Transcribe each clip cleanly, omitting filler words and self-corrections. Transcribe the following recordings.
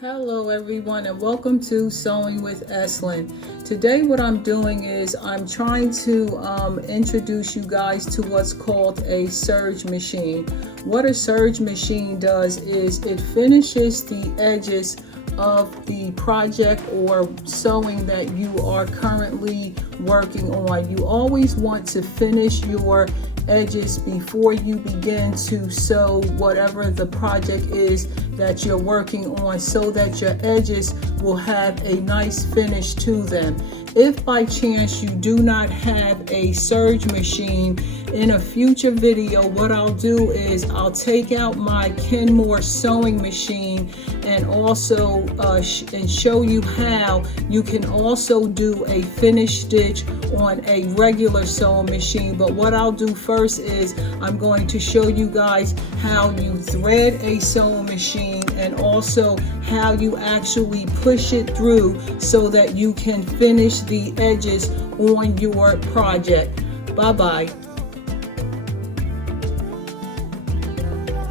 Hello everyone and welcome to Sewing with Eslin. Today what I'm doing is I'm trying to introduce you guys to what's called a serge machine. What a serge machine does is it finishes the edges of the project or sewing that you are currently working on. You always want to finish your edges before you begin to sew whatever the project is that you're working on, so that your edges will have a nice finish to them. If by chance you do not have a serge machine, in a future video what I'll do is I'll take out my Kenmore sewing machine and also show you how you can also do a finished stitch on a regular sewing machine. But what I'll do first is I'm going to show you guys how you thread a sewing machine and also how you actually push it through so that you can finish the edges on your project. Bye-bye.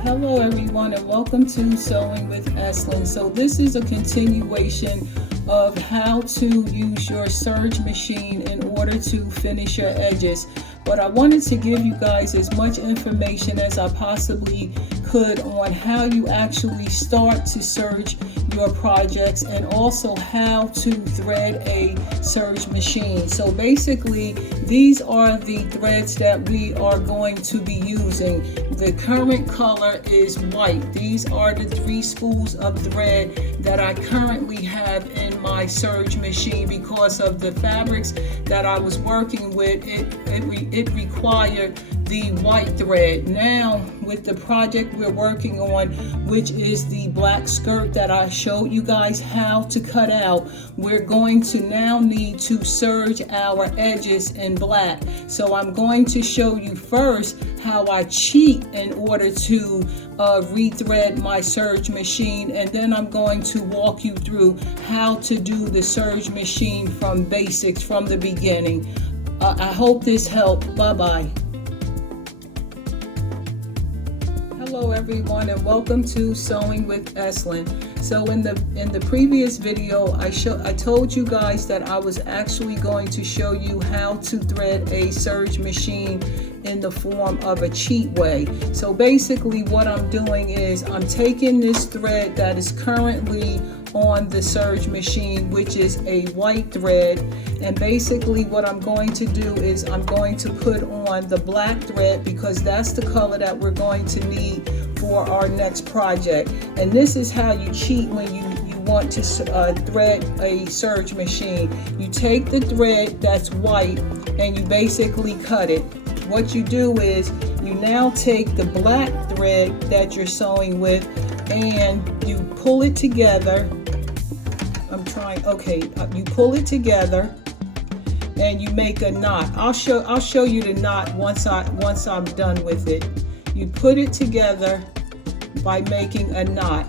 Hello everyone and welcome to Sewing with Eslin. So this is a continuation of how to use your serge machine in order to finish your edges. But I wanted to give you guys as much information as I possibly could on how you actually start to serge your projects and also how to thread a serge machine. So basically these are the threads that we are going to be using. The current color is white. These are the 3 spools of thread that I currently have in my serge machine because of the fabrics that I was working with. It required the white thread. Now with the project we're working on, which is the black skirt that I showed you guys how to cut out, we're going to now need to serge our edges in black. So I'm going to show you first how I cheat in order to rethread my serge machine, and then I'm going to walk you through how to do the serge machine from basics, from the beginning. I hope this helped. Bye-bye. Hello everyone and welcome to Sewing with Eslin. So in the previous video I told you guys that I was actually going to show you how to thread a serge machine in the form of a cheat way. So basically what I'm doing is I'm taking this thread that is currently on the serge machine, which is a white thread, and basically what I'm going to do is I'm going to put on the black thread because that's the color that we're going to need for our next project. And this is how you cheat when you want to thread a serge machine. You take the thread that's white and you basically cut it. What you do is you now take the black thread that you're sewing with and you pull it together. You pull it together and you make a knot. I'll show you the knot once I'm done with it. You put it together by making a knot.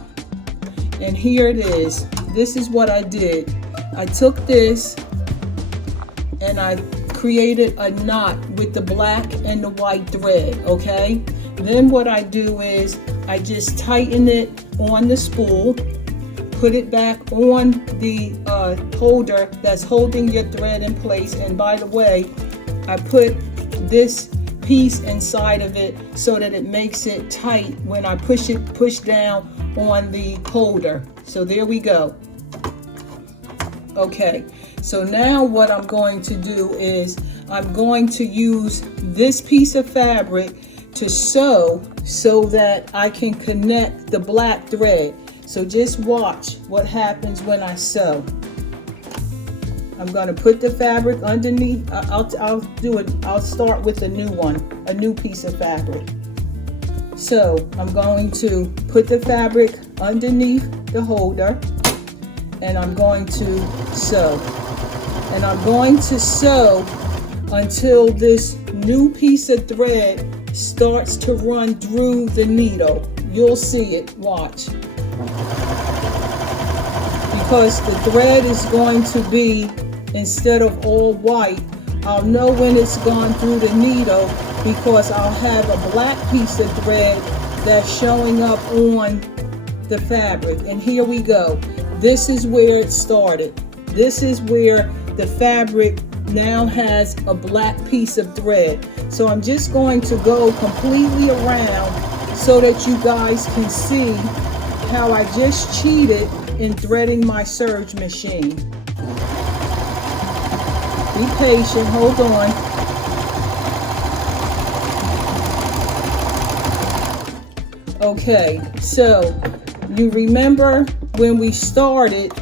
And here it is. This is what I did. I took this and I created a knot with the black and the white thread, okay? Then what I do is I just tighten it on the spool, put it back on the holder that's holding your thread in place. And by the way, I put this piece inside of it so that it makes it tight when I push down on the holder. So there we go. Okay, so now what I'm going to do is I'm going to use this piece of fabric to sew so that I can connect the black thread. So just watch what happens when I sew. I'm going to put the fabric underneath. I'll do it. I'll start with a new one, a new piece of fabric. So I'm going to put the fabric underneath the holder and I'm going to sew. And I'm going to sew until this new piece of thread starts to run through the needle. You'll see it. Watch. Because the thread is going to be, instead of all white, I'll know when it's gone through the needle because I'll have a black piece of thread that's showing up on the fabric. And here we go. This is where it started. This is where the fabric now has a black piece of thread. So I'm just going to go completely around so that you guys can see how I just cheated in threading my serge machine. Be patient, hold on. Okay, so you remember when we started,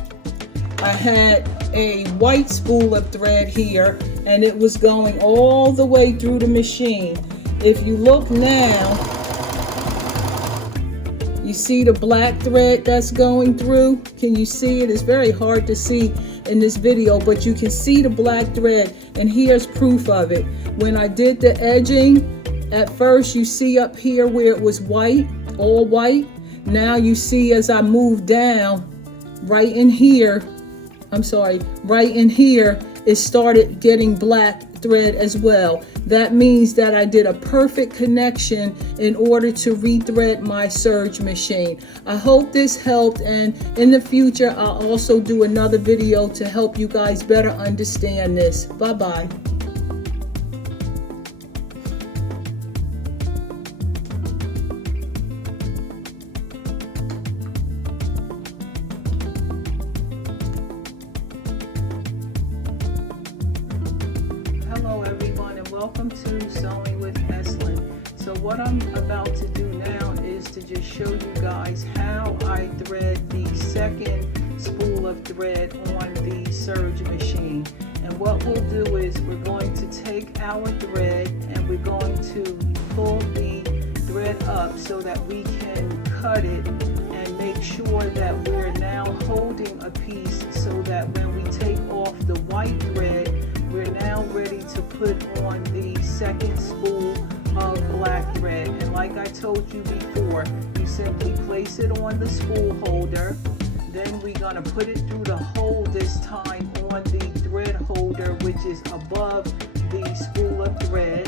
I had a white spool of thread here and it was going all the way through the machine. If you look now, you see the black thread that's going through? Can you see it? It's very hard to see in this video, but you can see the black thread, and here's proof of it. When I did the edging, at first you see up here where it was white, all white. Now you see as I move down, right in here, right in here, it started getting black thread as well. That means that I did a perfect connection in order to rethread my serge machine. I hope this helped, and in the future I'll also do another video to help you guys better understand this. Bye-bye. Hello everyone, and welcome to Sewing with Eslin. So what I'm about to do now is to just show you guys how I thread the second spool of thread on the serge machine. And what we'll do is we're going to take our thread and we're going to pull the thread up so that we can cut it and make sure that we're now holding a piece so that when we take off the white thread, we're now ready to put on the second spool of black thread. And like I told you before, you simply place it on the spool holder. Then we're going to put it through the hole this time on the thread holder, which is above the spool of thread.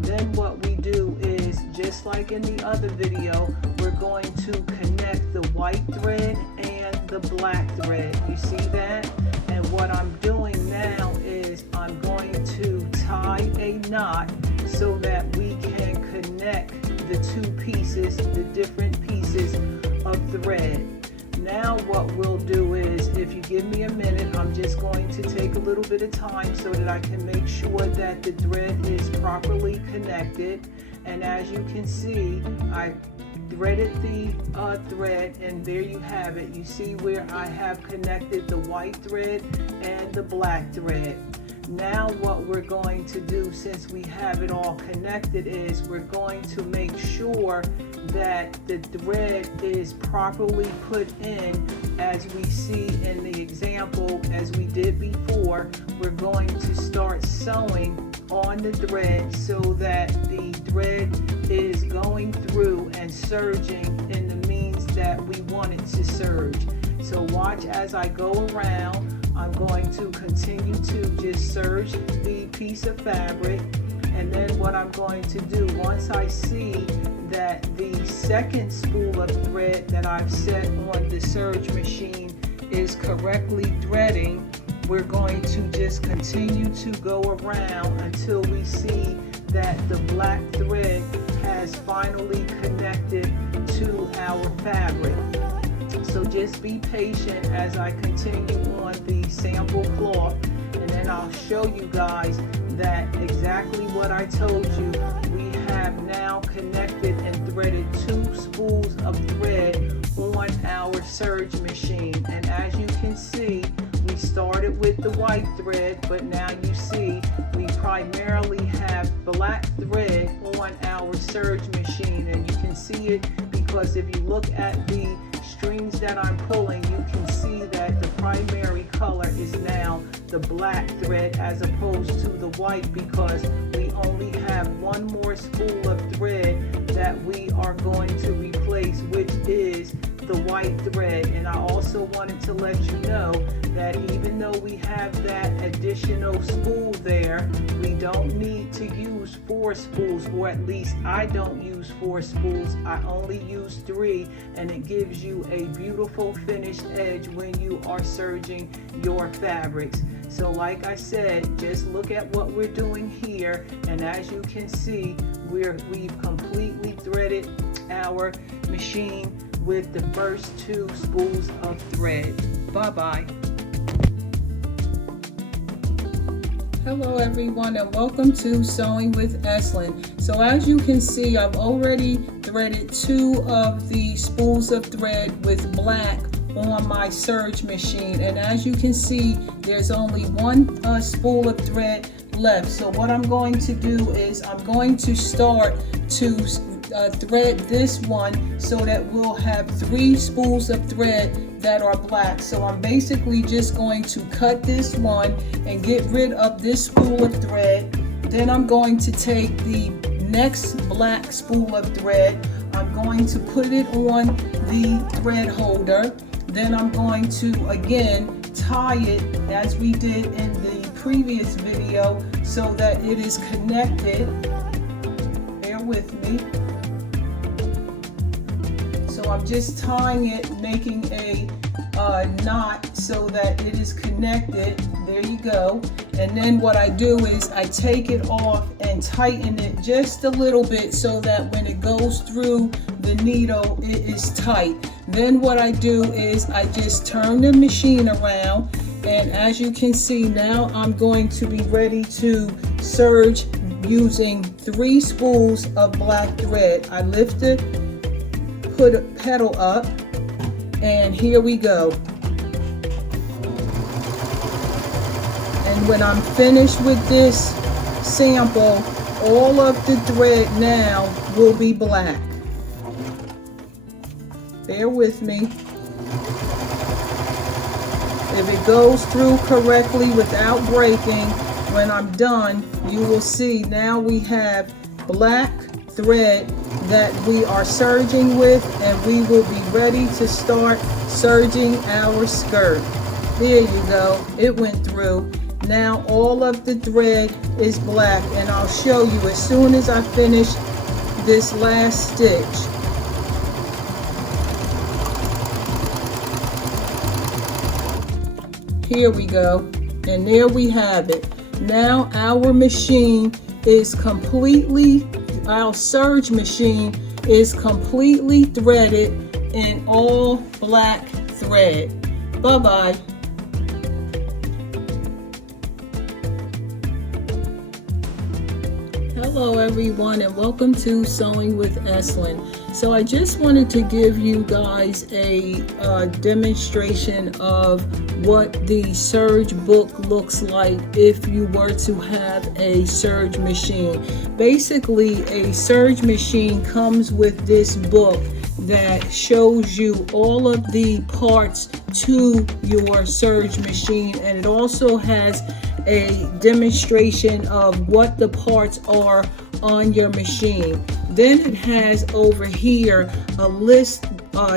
Then what we do is, just like in the other video, we're going to connect the white thread and the black thread. You see that? And what I'm doing now is I'm going to tie a knot so that we can connect the two pieces, the different pieces of thread. Now what we'll do is, if you give me a minute, I'm just going to take a little bit of time so that I can make sure that the thread is properly connected. And as you can see, I threaded the thread, and there you have it. You see where I have connected the white thread and the black thread. Now what we're going to do, since we have it all connected, is we're going to make sure that the thread is properly put in as we see in the example as we did before. We're going to start sewing on the thread so that the thread is going through and serging in the means that we want it to serge. So watch as I go around. I'm going to continue to just serge the piece of fabric, and then what I'm going to do, once I see that the second spool of thread that I've set on the serge machine is correctly threading, we're going to just continue to go around until we see that the black thread has finally connected to our fabric. So just be patient as I continue on the sample cloth, and then I'll show you guys that exactly what I told you. We have now connected and threaded two spools of thread on our serge machine. And as you can see, we started with the white thread, but now you see we primarily have black thread on our serge machine. And you can see it because if you look at the strings that I'm pulling, you can see that the primary color is now the black thread as opposed to the white, because we only have one more spool of thread that we are going to replace, which is the white thread. And I also wanted to let you know that even though we have that additional spool there, we don't need to use 4 spools, or at least I don't use 4 spools. I only use 3, and it gives you a beautiful finished edge when you are serging your fabrics. So like I said, just look at what we're doing here, and as you can see, we've completely threaded our machine with the first 2 spools of thread. Bye-bye. Hello everyone, and welcome to Sewing with Eslin. So as you can see, I've already threaded 2 of the spools of thread with black on my serge machine, and as you can see, there's only 1 spool of thread left. So what I'm going to do is I'm going to start to thread this one so that we'll have 3 spools of thread that are black. So I'm basically just going to cut this one and get rid of this spool of thread. Then I'm going to take the next black spool of thread, I'm going to put it on the thread holder. Then I'm going to again tie it as we did in the previous video so that it is connected. Bear with me. So I'm just tying it, making a knot so that it is connected. There you go. And then what I do is I take it off and tighten it just a little bit so that when it goes through the needle, it is tight. Then what I do is I just turn the machine around, and as you can see, now I'm going to be ready to serge using 3 spools of black thread. I lift it, put a pedal up, and here we go. And when I'm finished with this sample, all of the thread now will be black. Bear with me. If it goes through correctly without breaking, when I'm done, you will see now we have black thread that we are serging with, and we will be ready to start serging our skirt. There you go, it went through. Now all of the thread is black, and I'll show you as soon as I finish this last stitch. Here we go, and there we have it. Now our machine is completely, our serge machine is completely threaded in all black thread. Bye-bye. Hello everyone, and welcome to Sewing with Eslin. So I just wanted to give you guys a demonstration of what the serge book looks like if you were to have a serge machine. Basically, a serge machine comes with this book that shows you all of the parts to your serge machine, and it also has a demonstration of what the parts are on your machine. Then it has over here a list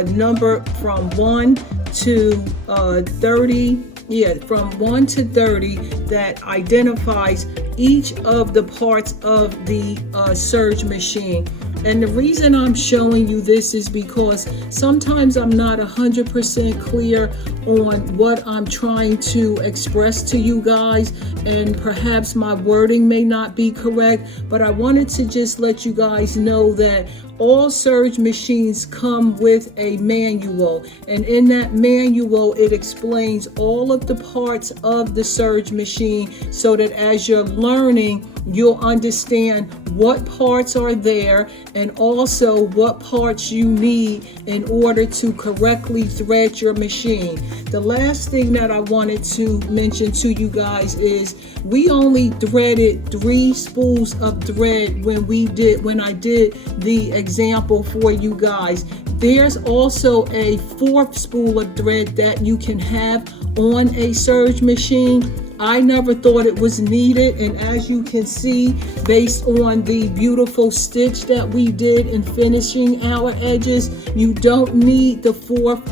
number from 1 to 30. Yeah, from 1 to 30 that identifies each of the parts of the serge machine. And the reason I'm showing you this is because sometimes I'm not 100% clear on what I'm trying to express to you guys, and perhaps my wording may not be correct, but I wanted to just let you guys know that all serge machines come with a manual, and in that manual it explains all of the parts of the serge machine so that as you're learning, you'll understand what parts are there and also what parts you need in order to correctly thread your machine. The last thing that I wanted to mention to you guys is we only threaded 3 spools of thread when I did the example for you guys. There's also a 4th spool of thread that you can have on a serge machine. I never thought it was needed, and as you can see, based on the beautiful stitch that we did in finishing our edges, you don't need the 4th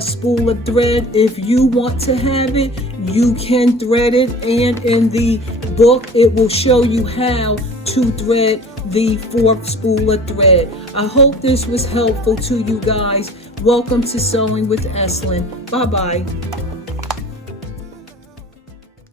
spool of thread. If you want to have it, you can thread it, and in the book it will show you how to thread the 4th spool of thread. I hope this was helpful to you guys. Welcome to Sewing with Eslin. Bye bye.